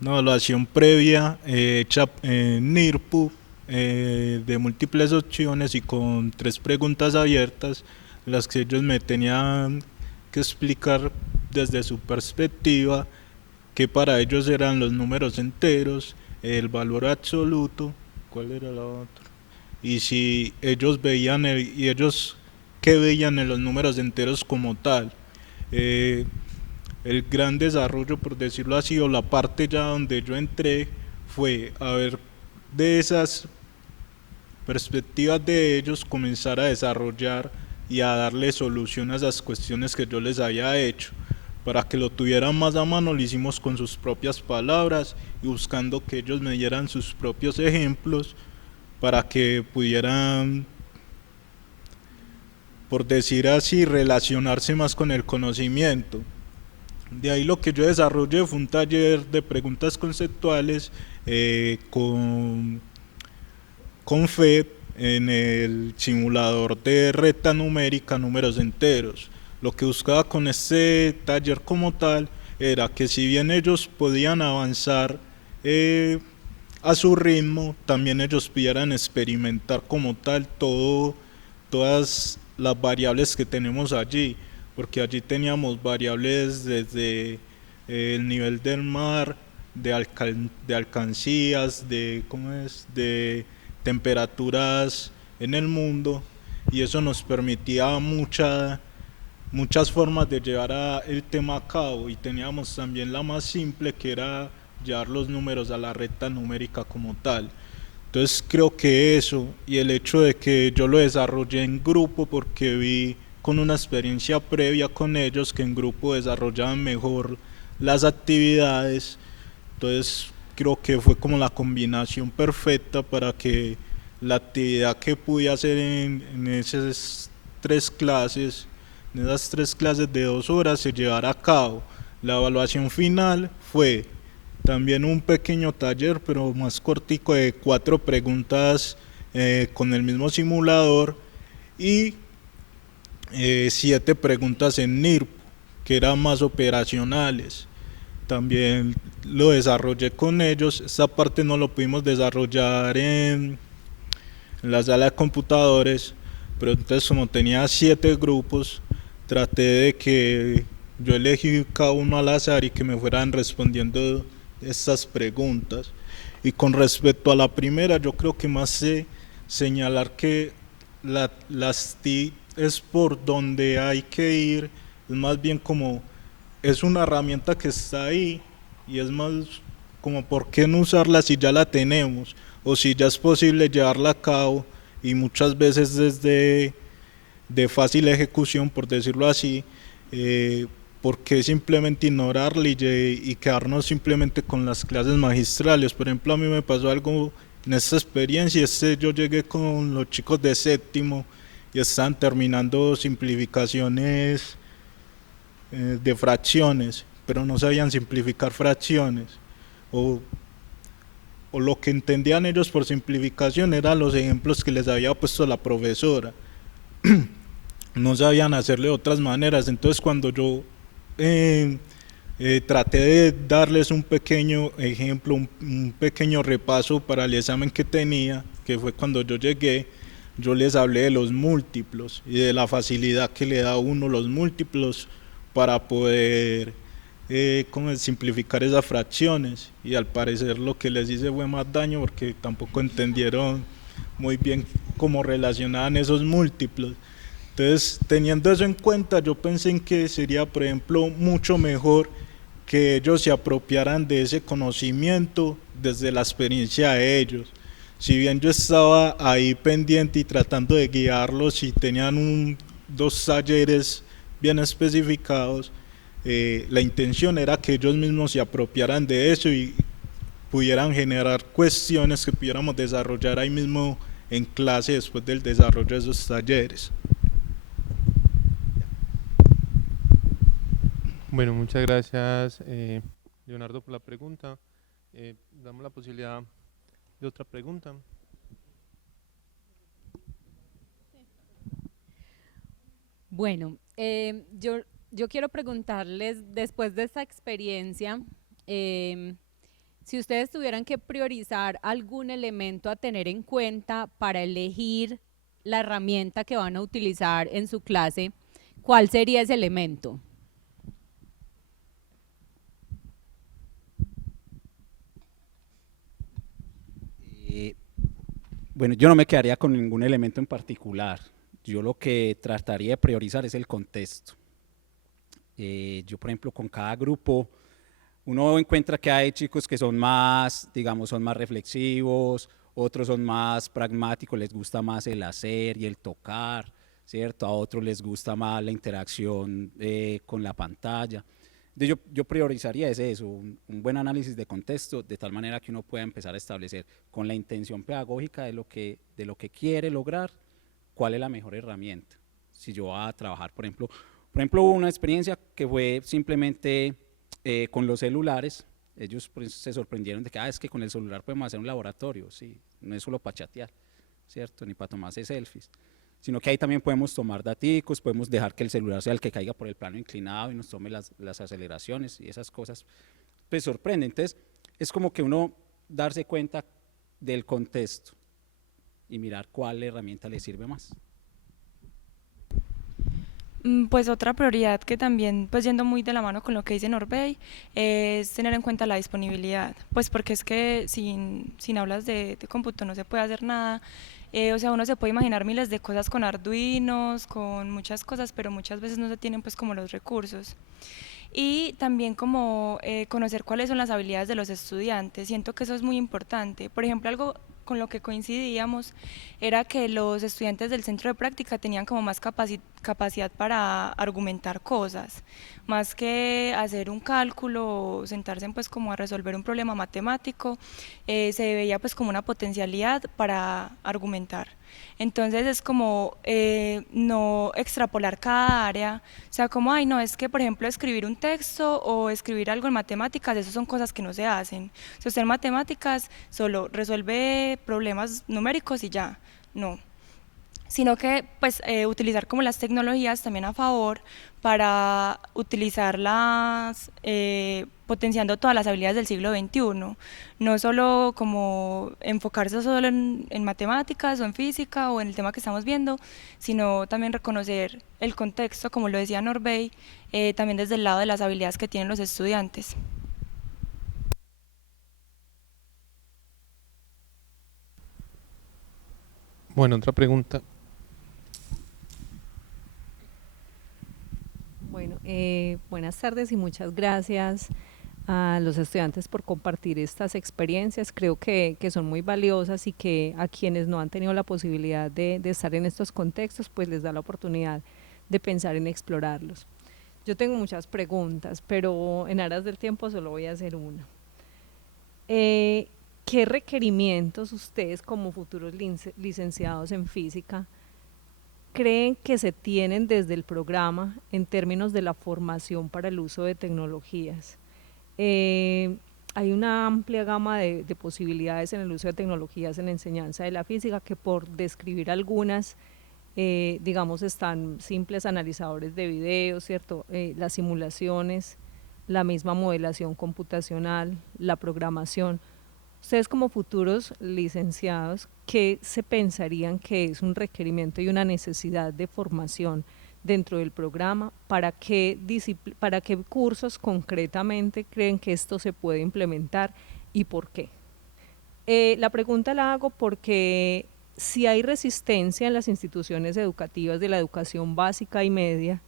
Una evaluación previa hecha en NIRPU de múltiples opciones y con 3 preguntas abiertas, en las que ellos me tenían que explicar desde su perspectiva que para ellos eran los números enteros, el valor absoluto, ¿cuál era la otra? Y si ellos veían y ellos qué veían en los números enteros como tal. El gran desarrollo, por decirlo así, o la parte ya donde yo entré, fue a ver de esas perspectivas de ellos, comenzar a desarrollar y a darle solución a esas cuestiones que yo les había hecho. Para que lo tuvieran más a mano, lo hicimos con sus propias palabras y buscando que ellos me dieran sus propios ejemplos para que pudieran, por decir así, relacionarse más con el conocimiento. De ahí lo que yo desarrollé fue un taller de preguntas conceptuales con FED en el simulador de recta numérica números enteros. Lo que buscaba con este taller como tal era que si bien ellos podían avanzar a su ritmo, también ellos pudieran experimentar como tal todas las variables que tenemos allí, porque allí teníamos variables desde el nivel del mar, de alcancías, de temperaturas en el mundo, y eso nos permitía muchas formas de llevar el tema a cabo, y teníamos también la más simple, que era llevar los números a la recta numérica como tal. Entonces creo que eso y el hecho de que yo lo desarrollé en grupo, porque vi con una experiencia previa con ellos que en grupo desarrollaban mejor las actividades, entonces creo que fue como la combinación perfecta para que la actividad que pude hacer en esas tres clases de 2 horas se llevara a cabo. La evaluación final fue también un pequeño taller, pero más cortico, de 4 preguntas con el mismo simulador y 7 preguntas en NIRP, que eran más operacionales. También lo desarrollé con ellos. Esta parte no lo pudimos desarrollar en la sala de computadores, pero entonces como tenía 7 grupos, traté de que yo elegí cada uno al azar y que me fueran respondiendo estas preguntas. Y con respecto a la primera, yo creo que más sé señalar que las TIC es por donde hay que ir, es más bien como es una herramienta que está ahí y es más como por qué no usarla si ya la tenemos o si ya es posible llevarla a cabo, y muchas veces desde de fácil ejecución, por decirlo así, por qué simplemente ignorarla y quedarnos simplemente con las clases magistrales. Por ejemplo, a mí me pasó algo en esta experiencia, yo llegué con los chicos de séptimo y estaban terminando simplificaciones de fracciones, pero no sabían simplificar fracciones, o lo que entendían ellos por simplificación eran los ejemplos que les había puesto la profesora. No sabían hacerle de otras maneras. Entonces cuando yo traté de darles un pequeño ejemplo, un pequeño repaso para el examen que tenía, que fue cuando yo llegué, yo les hablé de los múltiplos y de la facilidad que le da a uno los múltiplos para poder simplificar esas fracciones, y al parecer lo que les hice fue más daño porque tampoco entendieron muy bien cómo relacionaban esos múltiplos. Entonces, teniendo eso en cuenta, yo pensé en que sería, por ejemplo, mucho mejor que ellos se apropiaran de ese conocimiento desde la experiencia de ellos. Si bien yo estaba ahí pendiente y tratando de guiarlos y tenían 2 talleres bien especificados, la intención era que ellos mismos se apropiaran de eso y pudieran generar cuestiones que pudiéramos desarrollar ahí mismo en clase después del desarrollo de esos talleres. Bueno, muchas gracias Leonardo por la pregunta. Damos la posibilidad de otra pregunta. Bueno, yo quiero preguntarles, después de esta experiencia, si ustedes tuvieran que priorizar algún elemento a tener en cuenta para elegir la herramienta que van a utilizar en su clase, ¿cuál sería ese elemento? Bueno, yo no me quedaría con ningún elemento en particular. Yo lo que trataría de priorizar es el contexto. Yo, por ejemplo, con cada grupo, uno encuentra que hay chicos que son más, digamos, son más reflexivos, otros son más pragmáticos, les gusta más el hacer y el tocar, ¿cierto? A otros les gusta más la interacción con la pantalla. Yo priorizaría eso, un buen análisis de contexto, de tal manera que uno pueda empezar a establecer con la intención pedagógica de lo que quiere lograr, cuál es la mejor herramienta. Si yo voy a trabajar, por ejemplo, hubo una experiencia que fue simplemente con los celulares. Ellos pues, se sorprendieron de que es que con el celular podemos hacer un laboratorio, sí, no es solo para chatear, ¿cierto? Ni para tomarse selfies, sino que ahí también podemos tomar daticos, podemos dejar que el celular sea el que caiga por el plano inclinado y nos tome las aceleraciones y esas cosas, pues sorprende. Entonces es como que uno darse cuenta del contexto y mirar cuál herramienta le sirve más. Pues otra prioridad que también, pues yendo muy de la mano con lo que dice Norbey, es tener en cuenta la disponibilidad, pues porque es que sin aulas de cómputo no se puede hacer nada. O sea, uno se puede imaginar miles de cosas con arduinos, con muchas cosas, pero muchas veces no se tienen pues como los recursos. Y también como conocer cuáles son las habilidades de los estudiantes, siento que eso es muy importante. Por ejemplo, algo con lo que coincidíamos era que los estudiantes del centro de práctica tenían como más capacidad para argumentar cosas, más que hacer un cálculo o sentarse pues como a resolver un problema matemático, se veía pues como una potencialidad para argumentar. Entonces es como no extrapolar cada área, o sea, como, ay, no, es que por ejemplo escribir un texto o escribir algo en matemáticas, eso son cosas que no se hacen. Si usted en matemáticas solo resuelve problemas numéricos y ya, no. Sino que pues utilizar como las tecnologías también a favor para utilizarlas potenciando todas las habilidades del siglo XXI, no solo como enfocarse solo en matemáticas o en física o en el tema que estamos viendo, sino también reconocer el contexto, como lo decía Norbey, también desde el lado de las habilidades que tienen los estudiantes. Bueno, otra pregunta. Bueno, buenas tardes y muchas gracias a los estudiantes por compartir estas experiencias. Creo que son muy valiosas y que a quienes no han tenido la posibilidad de estar en estos contextos, pues les da la oportunidad de pensar en explorarlos. Yo tengo muchas preguntas, pero en aras del tiempo solo voy a hacer una. ¿Qué requerimientos ustedes como futuros licenciados en física creen que se tienen desde el programa en términos de la formación para el uso de tecnologías? Hay una amplia gama de posibilidades en el uso de tecnologías en la enseñanza de la física que, por describir algunas, digamos, están simples analizadores de video, ¿cierto? Las simulaciones, la misma modelación computacional, la programación. Ustedes como futuros licenciados, ¿qué se pensarían que es un requerimiento y una necesidad de formación dentro del programa? ¿Para qué cursos concretamente creen que esto se puede implementar y por qué? La pregunta la hago porque si hay resistencia en las instituciones educativas de la educación básica y media,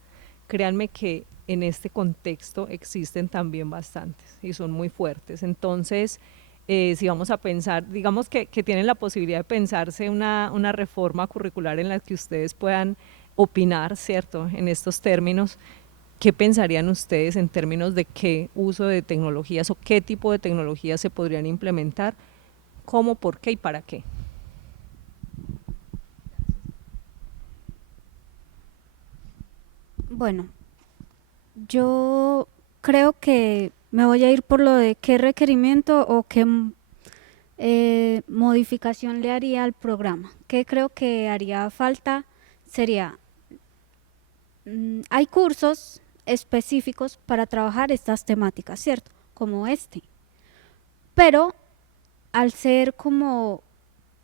créanme que en este contexto existen también bastantes y son muy fuertes. Entonces, si vamos a pensar, digamos que tienen la posibilidad de pensarse una reforma curricular en la que ustedes puedan opinar, ¿cierto?, en estos términos, ¿qué pensarían ustedes en términos de qué uso de tecnologías o qué tipo de tecnologías se podrían implementar, cómo, por qué y para qué? Bueno, yo creo que me voy a ir por lo de qué requerimiento o qué modificación le haría al programa. ¿Qué creo que haría falta? Sería, hay cursos específicos para trabajar estas temáticas, ¿cierto? Como este. Pero al ser como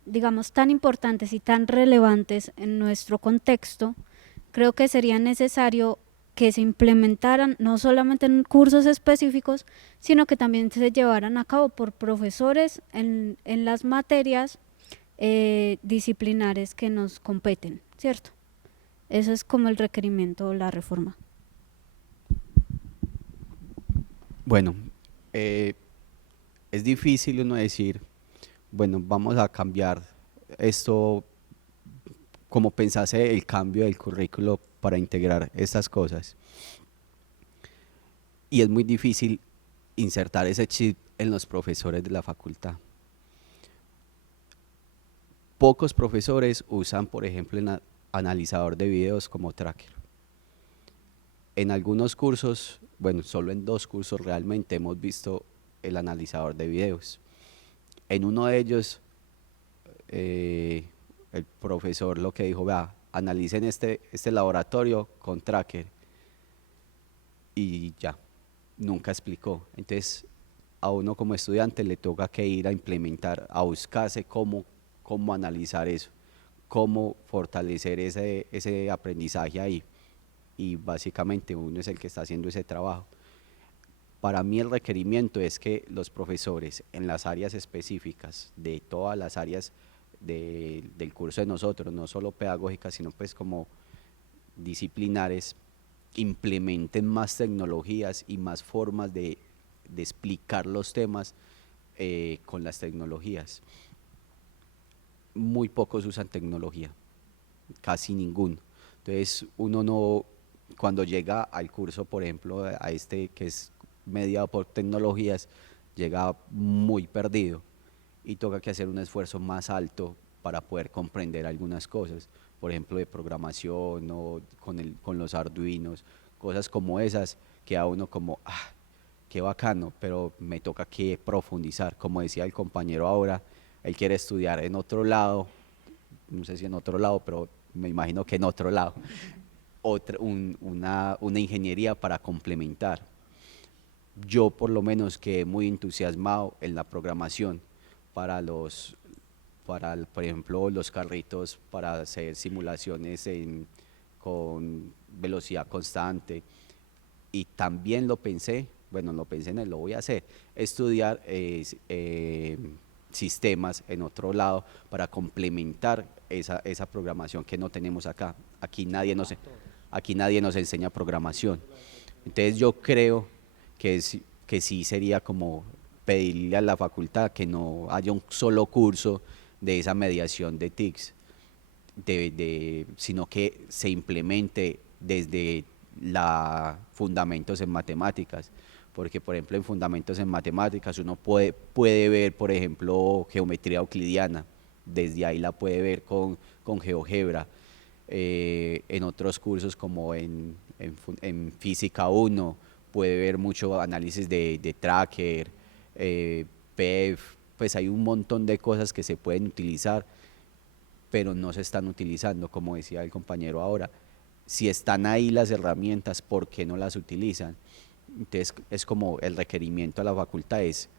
digamos, tan importantes y tan relevantes en nuestro contexto, creo que sería necesario que se implementaran no solamente en cursos específicos, sino que también se llevaran a cabo por profesores en las materias disciplinares que nos competen, ¿cierto? Eso es como el requerimiento o la reforma. Bueno, es difícil uno decir, bueno, vamos a cambiar esto, como pensase el cambio del currículo para integrar estas cosas. Y es muy difícil insertar ese chip en los profesores de la facultad. Pocos profesores usan, por ejemplo, el analizador de videos como tracker. En algunos cursos, bueno, solo en 2 cursos realmente hemos visto el analizador de videos. En uno de ellos, el profesor lo que dijo, vea, analicen este laboratorio con tracker, y ya, nunca explicó. Entonces, a uno como estudiante le toca que ir a implementar, a buscarse cómo analizar eso, cómo fortalecer ese aprendizaje ahí, y básicamente uno es el que está haciendo ese trabajo. Para mí el requerimiento es que los profesores en las áreas específicas, de todas las áreas del curso de nosotros, no solo pedagógicas, sino pues como disciplinares, implementen más tecnologías y más formas de explicar los temas con las tecnologías. Muy pocos usan tecnología, casi ninguno. Entonces uno no, cuando llega al curso, por ejemplo, a este que es mediado por tecnologías, llega muy perdido y toca que hacer un esfuerzo más alto para poder comprender algunas cosas, por ejemplo de programación o con los arduinos, cosas como esas que a uno como, qué bacano, pero me toca que profundizar, como decía el compañero ahora, él quiere estudiar en otro lado, no sé si en otro lado, pero me imagino que en otro lado, una ingeniería para complementar. Yo por lo menos quedé muy entusiasmado en la programación para por ejemplo, los carritos, para hacer simulaciones con velocidad constante, y también lo pensé, lo voy a hacer, estudiar sistemas en otro lado para complementar esa programación que no tenemos acá. Aquí nadie nos enseña programación. Entonces yo creo que sí sería como pedirle a la facultad que no haya un solo curso de esa mediación de TICs, sino que se implemente desde fundamentos en matemáticas, porque por ejemplo en fundamentos en matemáticas uno puede ver, por ejemplo, geometría euclidiana, desde ahí la puede ver con GeoGebra. En otros cursos como en física 1 puede ver mucho análisis de tracker, PEF, pues hay un montón de cosas que se pueden utilizar, pero no se están utilizando, como decía el compañero ahora. Si están ahí las herramientas, ¿por qué no las utilizan? Entonces es como el requerimiento a la facultad es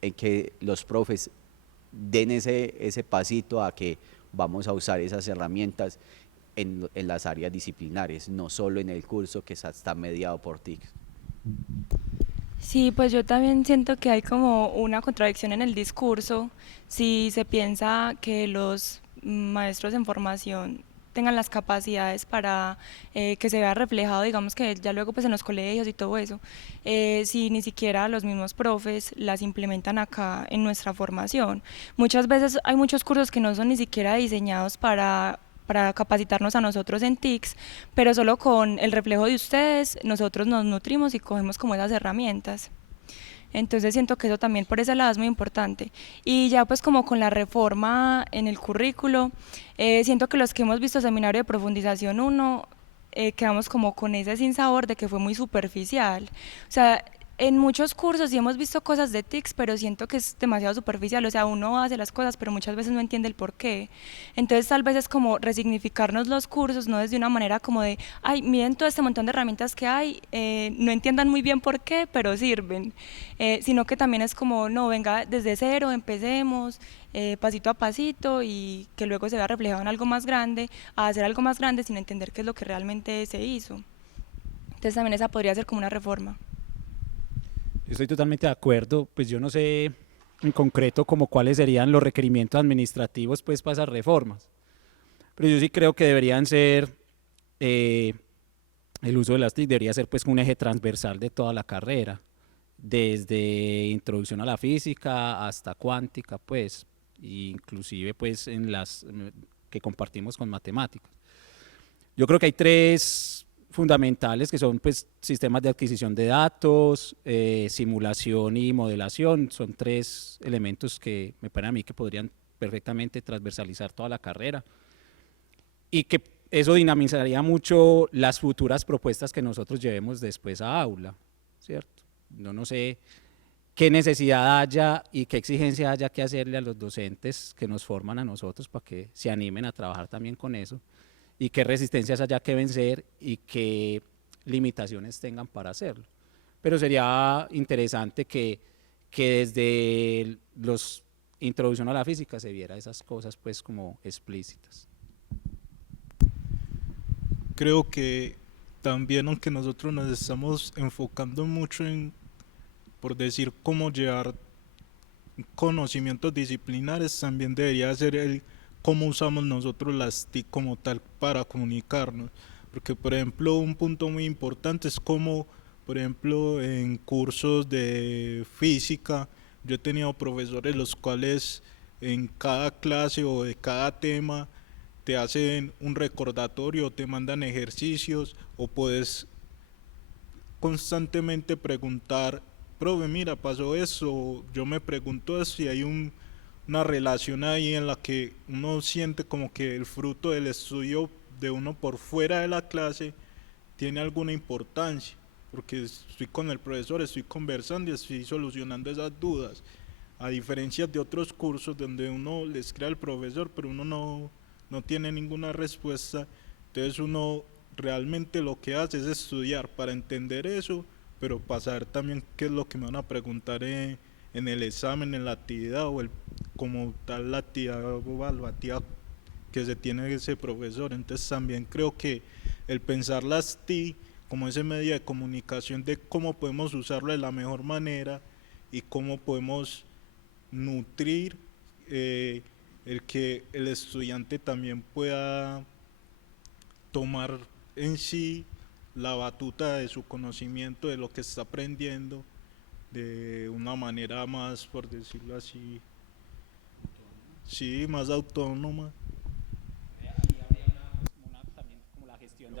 en que los profes den ese pasito a que vamos a usar esas herramientas en las áreas disciplinares, no solo en el curso que está mediado por TIC. Sí, pues yo también siento que hay como una contradicción en el discurso si se piensa que los maestros en formación tengan las capacidades para que se vea reflejado, digamos que ya luego pues en los colegios y todo eso, si ni siquiera los mismos profes las implementan acá en nuestra formación. Muchas veces hay muchos cursos que no son ni siquiera diseñados para capacitarnos a nosotros en TICs, pero solo con el reflejo de ustedes nosotros nos nutrimos y cogemos como esas herramientas. Entonces siento que eso también por ese lado es muy importante. Y ya pues como con la reforma en el currículo, siento que los que hemos visto Seminario de Profundización 1, quedamos como con ese sinsabor de que fue muy superficial. O sea, en muchos cursos sí hemos visto cosas de TICs, pero siento que es demasiado superficial, o sea, uno hace las cosas, pero muchas veces no entiende el por qué. Entonces tal vez es como resignificarnos los cursos, no desde una manera como de, ay, miren todo este montón de herramientas que hay, no entiendan muy bien por qué, pero sirven, sino que también es como, no, venga, desde cero, empecemos, pasito a pasito y que luego se vea reflejado en algo más grande, a hacer algo más grande sin entender qué es lo que realmente se hizo. Entonces también esa podría ser como una reforma. Yo estoy totalmente de acuerdo, pues yo no sé en concreto como cuáles serían los requerimientos administrativos pues para esas reformas, pero yo sí creo que deberían ser, el uso de las TIC debería ser pues un eje transversal de toda la carrera, desde introducción a la física hasta cuántica pues, inclusive pues en las que compartimos con matemáticas. Yo creo que hay tres fundamentales que son pues sistemas de adquisición de datos, simulación y modelación. Son tres elementos que me parece a mí que podrían perfectamente transversalizar toda la carrera y que eso dinamizaría mucho las futuras propuestas que nosotros llevemos después a aula, ¿cierto? No sé qué necesidad haya y qué exigencia haya que hacerle a los docentes que nos forman a nosotros para que se animen a trabajar también con eso, y qué resistencias haya que vencer y qué limitaciones tengan para hacerlo. Pero sería interesante que desde los introducción a la física se viera esas cosas pues como explícitas. Creo que también, aunque nosotros nos estamos enfocando mucho en, por decir, cómo llevar conocimientos disciplinares, también debería ser el cómo usamos nosotros las TIC como tal para comunicarnos, porque por ejemplo un punto muy importante es como, por ejemplo, en cursos de física yo he tenido profesores los cuales en cada clase o de cada tema te hacen un recordatorio, te mandan ejercicios o puedes constantemente preguntar, profe, mira, pasó eso, yo me pregunto eso, y hay una relación ahí en la que uno siente como que el fruto del estudio de uno por fuera de la clase tiene alguna importancia, porque estoy con el profesor, estoy conversando y estoy solucionando esas dudas, a diferencia de otros cursos donde uno le escribe al profesor pero uno no tiene ninguna respuesta. Entonces uno realmente lo que hace es estudiar para entender eso, pero para saber también qué es lo que me van a preguntar en el examen, en la actividad o como tal la actividad evaluativa que se tiene ese profesor. Entonces también creo que el pensar las TI como ese medio de comunicación de cómo podemos usarlo de la mejor manera y cómo podemos nutrir el que el estudiante también pueda tomar en sí la batuta de su conocimiento, de lo que está aprendiendo, de una manera más, por decirlo así, sí, más autónoma. También como la gestión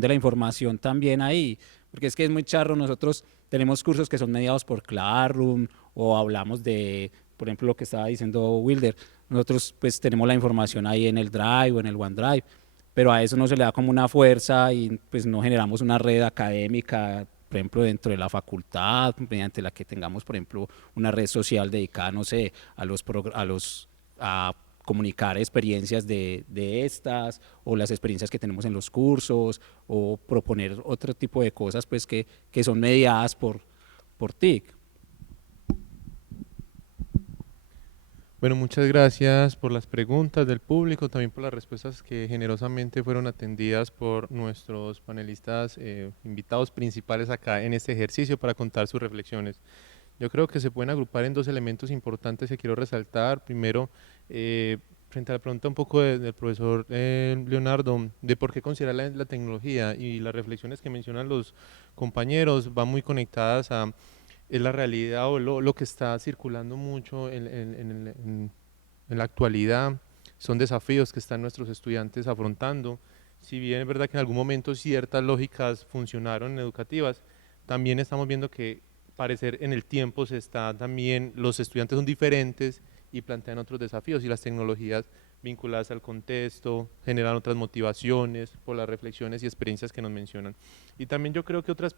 de la información también ahí, porque es que es muy charro, nosotros tenemos cursos que son mediados por Classroom o hablamos de, por ejemplo, lo que estaba diciendo Wilder, nosotros pues tenemos la información ahí en el Drive o en el OneDrive, pero a eso no se le da como una fuerza y pues no generamos una red académica, por ejemplo, dentro de la facultad, mediante la que tengamos, por ejemplo, una red social dedicada, no sé, a comunicar experiencias de estas o las experiencias que tenemos en los cursos o proponer otro tipo de cosas pues que son mediadas por TIC. Bueno, muchas gracias por las preguntas del público, también por las respuestas que generosamente fueron atendidas por nuestros panelistas invitados principales acá en este ejercicio para contar sus reflexiones. Yo creo que se pueden agrupar en dos elementos importantes que quiero resaltar. Primero, frente a la pregunta un poco del profesor Leonardo, de por qué considerar la tecnología, y las reflexiones que mencionan los compañeros van muy conectadas a la realidad o lo que está circulando mucho en la actualidad. Son desafíos que están nuestros estudiantes afrontando. Si bien es verdad que en algún momento ciertas lógicas funcionaron educativas, también estamos viendo que parecer en el tiempo los estudiantes son diferentes y plantean otros desafíos, y las tecnologías vinculadas al contexto, generan otras motivaciones por las reflexiones y experiencias que nos mencionan. Y también yo creo que otra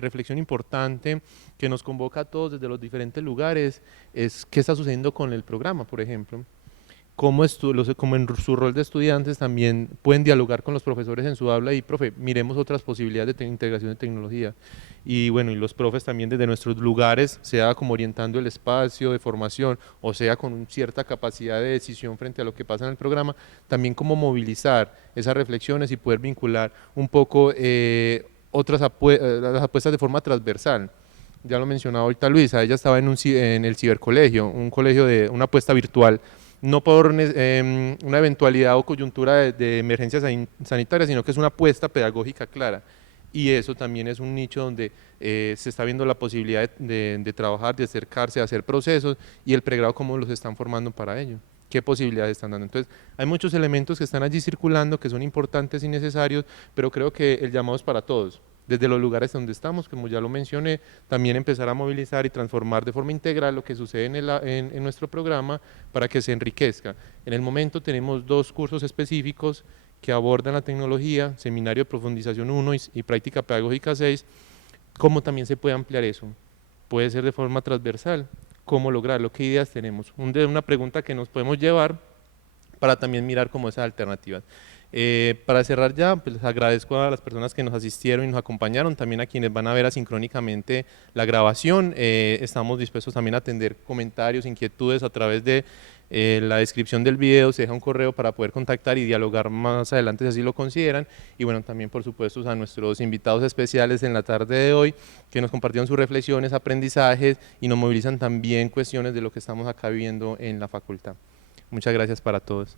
reflexión importante que nos convoca a todos desde los diferentes lugares es qué está sucediendo con el programa, por ejemplo. Cómo en su rol de estudiantes también pueden dialogar con los profesores en su aula y, profe, miremos otras posibilidades de integración de tecnología. Y bueno, y los profes también desde nuestros lugares, sea como orientando el espacio de formación o sea con cierta capacidad de decisión frente a lo que pasa en el programa, también cómo movilizar esas reflexiones y poder vincular un poco las apuestas de forma transversal. Ya lo mencionaba ahorita Luisa, ella estaba en el cibercolegio, un colegio de una apuesta virtual, no por una eventualidad o coyuntura de emergencia sanitaria, sino que es una apuesta pedagógica clara. Y eso también es un nicho donde se está viendo la posibilidad de trabajar, de acercarse, de hacer procesos, y el pregrado cómo los están formando para ello, qué posibilidades están dando. Entonces, hay muchos elementos que están allí circulando, que son importantes y necesarios, pero creo que el llamado es para todos. Desde los lugares donde estamos, como ya lo mencioné, también empezar a movilizar y transformar de forma integral lo que sucede en nuestro programa para que se enriquezca. En el momento tenemos 2 cursos específicos que abordan la tecnología, Seminario de Profundización 1 y Práctica Pedagógica 6, ¿cómo también se puede ampliar eso? Puede ser de forma transversal, ¿cómo lograrlo? ¿Qué ideas tenemos? Una pregunta que nos podemos llevar para también mirar como esas alternativas. Para cerrar ya, pues les agradezco a las personas que nos asistieron y nos acompañaron, también a quienes van a ver asincrónicamente la grabación. Estamos dispuestos también a atender comentarios, inquietudes a través de la descripción del video, se deja un correo para poder contactar y dialogar más adelante si así lo consideran. Y bueno, también por supuesto a nuestros invitados especiales en la tarde de hoy que nos compartieron sus reflexiones, aprendizajes y nos movilizan también cuestiones de lo que estamos acá viviendo en la facultad. Muchas gracias para todos.